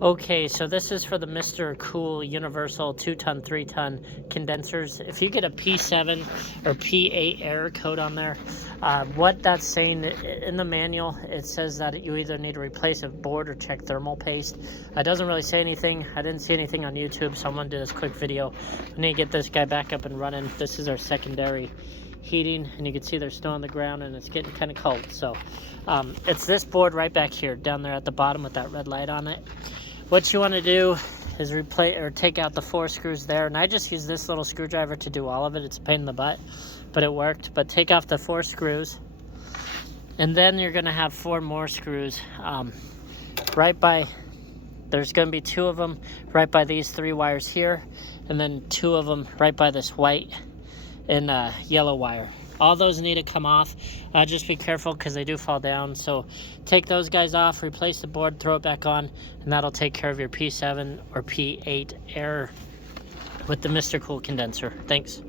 Okay, so this is for the Mr. Cool Universal 2-ton, 3-ton condensers. If you get a P7 or P8 error code on there, what that's saying in the manual, it says that you either need to replace a board or check thermal paste. It doesn't really say anything. I didn't see anything on YouTube, so I'm gonna do this quick video. I need to get this guy back up and running. This is our secondary heating, and you can see there's snow on the ground and it's getting kind of cold. So it's this board right back here, down there at the bottom with that red light on it. What you want to do is replace or take out the 4 screws there, and I just use this little screwdriver to do all of it. It's a pain in the butt, but it worked. But take off the 4 screws, and then you're going to have 4 more screws right by, there's going to be 2 of them right by these 3 wires here, and then 2 of them right by this white and yellow wire. All those need to come off. Just be careful because they do fall down. So take those guys off, replace the board, throw it back on, and that'll take care of your P7 or P8 error with the Mr. Cool condenser. Thanks.